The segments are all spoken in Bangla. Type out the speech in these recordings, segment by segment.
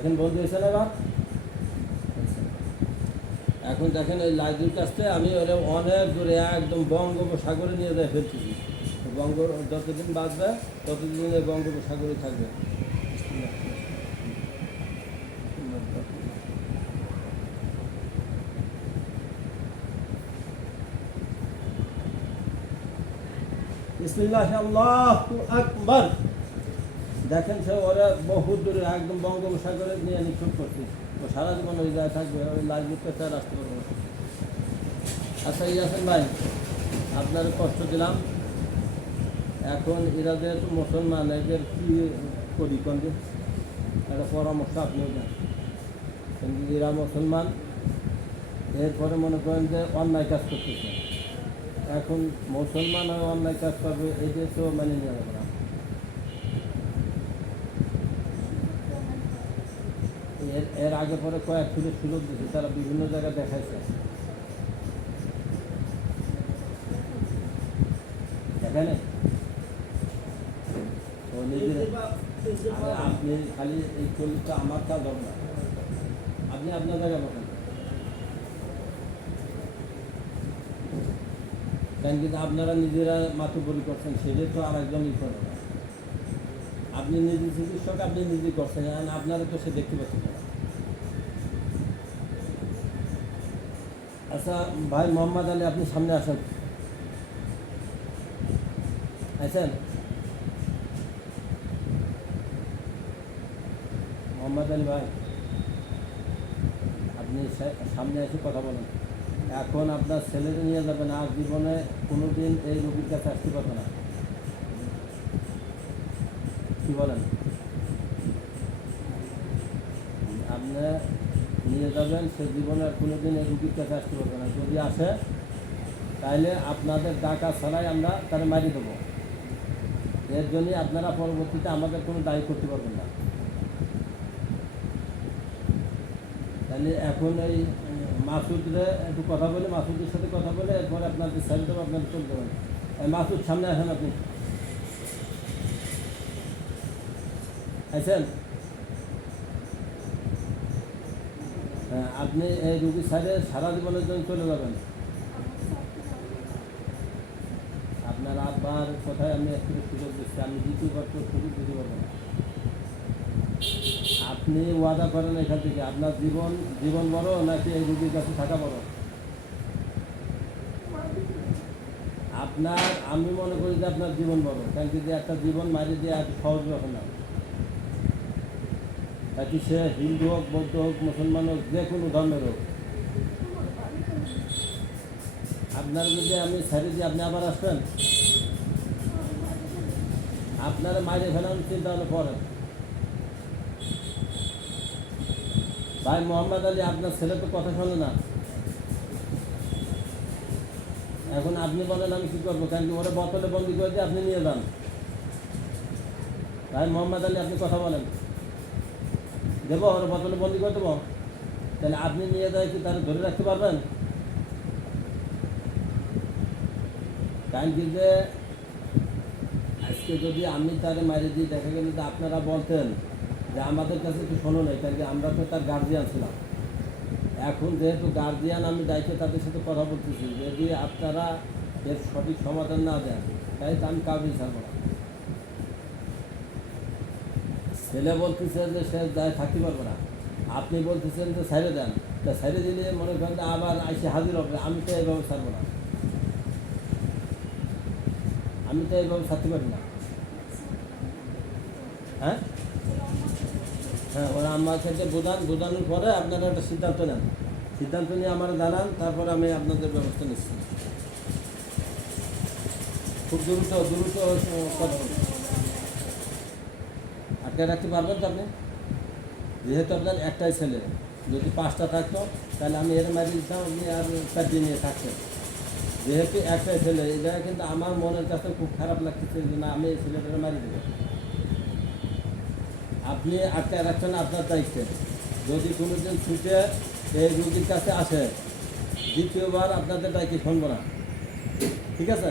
দেখেন বন্ধ হয়েছে না এখন দেখেন এই লাইব্রেরির কাছ থেকে আমি ওরা অনেক দূরে একদম বঙ্গোপসাগরে নিয়ে যাই ফেলতেছি বঙ্গ, যতদিন বাঁচবে, ততদিন বঙ্গোপসাগরে থাকবে। বিসমিল্লাহ, আল্লাহু আকবার। দেখেন সে ওরা বহু দূরে, একদম বঙ্গোপসাগরে নিয়ে নিক্ষেপ করছে। ও সারা জীবন ওই জায়গায় থাকবে, ওই লাইব্রেরিতে তার আসতে পারব আচ্ছা ইয়াসেন ভাই, আপনার কষ্ট দিলাম। এখন এরা যেহেতু মুসলমান এদের কি করি কোন একটা পরামর্শ আপনিও দেন। এরা মুসলমান? এরপরে মনে করেন যে অন্যায় কাজ করতেছে। এখন মুসলমান অন্যায় কাজ করবে যে তো মানে নিয়ে যাবে না এর এর আগে পরে কয়েক সুযোগ সুযোগ দিচ্ছে তারা বিভিন্ন জায়গায় দেখাইছে। দেখেন আপনি খালি এই চরিত্র আমার কাজ হবে না। আপনি আপনার জায়গায় বসেন। কেন কিন্তু আপনারা নিজেরা মাতুবরি করছেন সেটাই তো আর একজন ই করে। না। আপনি নিজে চিকিৎসক আপনি নিজে করছেন, আর আপনারা তো সে দেখতে পাচ্ছেন আচ্ছা ভাই মোহাম্মদ আলী, আপনি সামনে আসেন। আছেন? মোহাম্মদ আলী ভাই, আপনি সামনে এসে কথা বলেন। এখন আপনার ছেলেকে নিয়ে যাবেন, আর জীবনে কোনো দিন এই রোগীর কাছে আসতে পারবে না। কি বলেন? আপনি নিয়ে যাবেন, সে জীবনে আর কোনো দিন এই রুগীর কাছে আসতে পারবে না। যদি আসে তাহলে আপনাদের ডাকা ছাড়াই আমরা তারা মারিয়ে দেবো। এর জন্যই আপনারা পরবর্তীতে আমাদের কোনো দায়ী করতে পারবেন না। তাহলে এখন এই মাসুদরে একটু কথা বলে, মাসুদের সাথে কথা বলে, এরপরে আপনাদের সাইড দেবো আপনাদের চলে যাবেন। এই মাসুদ সামনে আসেন আপনি। আছেন হ্যাঁ আপনি এই রুগী সাইডে সারা জীবনের জন্য চলে যাবেন। আপনার আব্বার কথায় আমি একটু সুযোগ দিচ্ছি, আমি দ্বিতীয়বার তো দিতে পারব না। আপনি ওয়াদা করেন এখান থেকে, আপনার জীবন জীবন বড় নাকি এই রুগীর কাছে থাকা বড়? আপনার, আমি মনে করি যে আপনার জীবন বড়, কারণ কি যে একটা জীবন মারি দিয়ে আর সহজ ব্যাপার না। তাকে সে হিন্দু হোক, বৌদ্ধ হোক, মুসলমান হোক, যে কোনো ধর্মের হোক। আপনার যদি আমি ছেড়ে দিই, আপনি আবার আসবেন? আপনারা মাইরে ফেলান চিন্তা ভাবনা পরে। ভাই মোহাম্মদ আলী, আপনার ছেলে তো কথা শোনে না। এখন আপনি বলেন, আমি কী করব? কারণ কি, ওরা বোতলে বন্দি করে দিয়ে আপনি নিয়ে যান। ভাই মোহাম্মদ আলী, আপনি কথা বলেন। দেবো, ওর বোতলে বন্দি করে দেবো। তাহলে আপনি নিয়ে যায় কি তারা ধরে রাখতে পারবেন? কারণ কি যে আজকে যদি আমি তারে মারি দিই, দেখা গেল যে আপনারা বলতেন যে আমাদের কাছে তো শোনো নাই কারণ আমরা তো তার গার্জিয়ান ছিলাম। এখন যেহেতু গার্জিয়ান আমি দায়িত্বে তাদের সাথে কথা বলতেছি। যদি আপনারা এর সঠিক সমাধান না দেন তাই তো আমি কাউকে ছাড়বো না। ছেলে বলতেছে যে সে দায় থাকতে পারবে না। আপনি বলতেছেন যে সাইডে দেন। তা সাইডে দিলে মনে করেন আবার এসে হাজির হবে। আমি তো এইভাবে ছাড়বো না। আমি তো এইভাবে ছাড়তে পারি না। হ্যাঁ? হ্যাঁ ওরা আমার থেকে বুঝান বোঝানোর পরে আপনারা একটা সিদ্ধান্ত নেন। সিদ্ধান্ত নিয়ে আমার জানান তারপর আমি আপনাদের ব্যবস্থা নিচ্ছি। খুব দ্রুত দ্রুত করবেন আটকে রাখতে পারবেন তো আপনি যেহেতু আপনার একটাই ছেলে যদি পাঁচটা থাকতো তাহলে আমি এর মারি দিতাম আপনি আর চারটি নিয়ে থাকতেন। যেহেতু একটাই ছেলে এই জায়গায় কিন্তু আমার মনের কাছে খুব খারাপ লাগতেছে যে না আমি এই ছেলেটাকে মারি দেবো। আপনি আটকে রাখছেন আপনার দায়িত্বে। যদি কোনো দিন ছুটে এই রুগীর কাছে আসে দ্বিতীয়বার আপনাদের দায়িত্ব শুনব না। ঠিক আছে?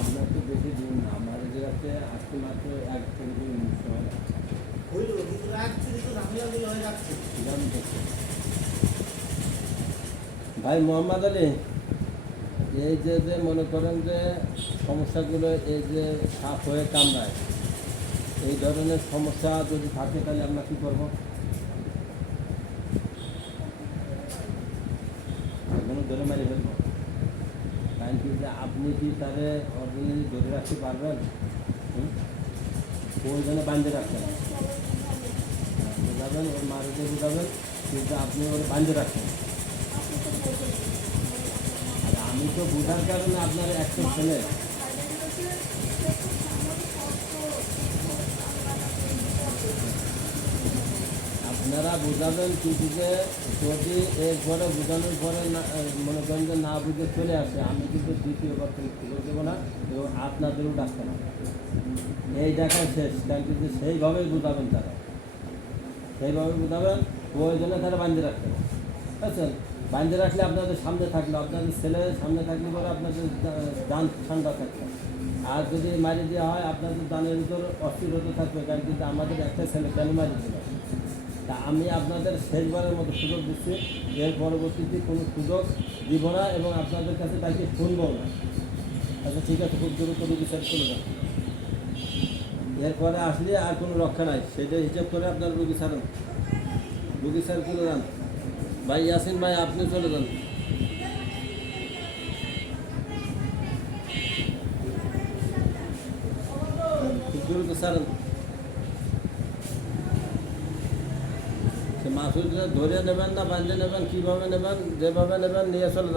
আপনার তো বেশি দিন না আমার যে আজকে মাত্র এক থেকে দুই মিনিট সময় লাগছে। ভাই মোহাম্মদ আলী এই যে যে মনে করেন যে সমস্যাগুলো এই যে সাপ হয়ে কামড়ায় এই ধরনের সমস্যা যদি থাকে তাহলে আমরা কী করব? এখনও ধরে মারি ফেলব। আপনি কি তারে অর্ডিনারি ধরে রাখতে পারবেন? হুম? জন্য বাঁধে রাখবেন বোঝাবেন? ওর মারুতে বোঝাবেন? কিন্তু আপনি ওর বাঁধে রাখবেন। আর আমি তো বোঝার কারণে আপনার একটা ছেলে আপনারা বোঝাবেন যে যদি এরপরে বোঝানোর পরে মনে করেন যে না বুঝে চলে আসে, আমি কিন্তু দ্বিতীয়বার খুলে দেবো না এবং আপনাদেরও ডাকতে না। এই দেখায় শেষ। কারণ সেইভাবেই বোঝাবেন তারা। সেইভাবে বোঝাবেন, প্রয়োজনে তারা বান্ধে রাখতে হবে বুঝছেন? বান্ধে রাখলে আপনাদের সামনে থাকল, আপনাদের ছেলে সামনে থাকলে পরে আপনাদের দান ঠান্ডা থাকবে। আর যদি মারি দেওয়া হয়, আপনাদের দানের ভিতর অস্থিরতা থাকবে, কারণ কিন্তু আমাদের একটা ছেলে কেন মারি দিল তা আমি আপনাদের শেষবারের মতো সুযোগ দিচ্ছি। এর পরবর্তীতে কোনো সুযোগ দিব না এবং আপনাদের কাছে তাকে শুনব না। আচ্ছা ঠিক আছে, খুব দ্রুত স্যার চলে যান এরপরে আসলে আর কোনো রক্ষা নাই। সেটা হিসাব করে আপনার রুগী ছাড়েন। রুগী স্যার চলে যান। ভাই ইয়াসিন ভাই, আপনি চলে যান। খুব দ্রুত ছাড়েন। সে ধরে নেবেন না বাঁধে নেবেন কীভাবে নেবেন যেভাবে নেবেন নিয়ে চলে।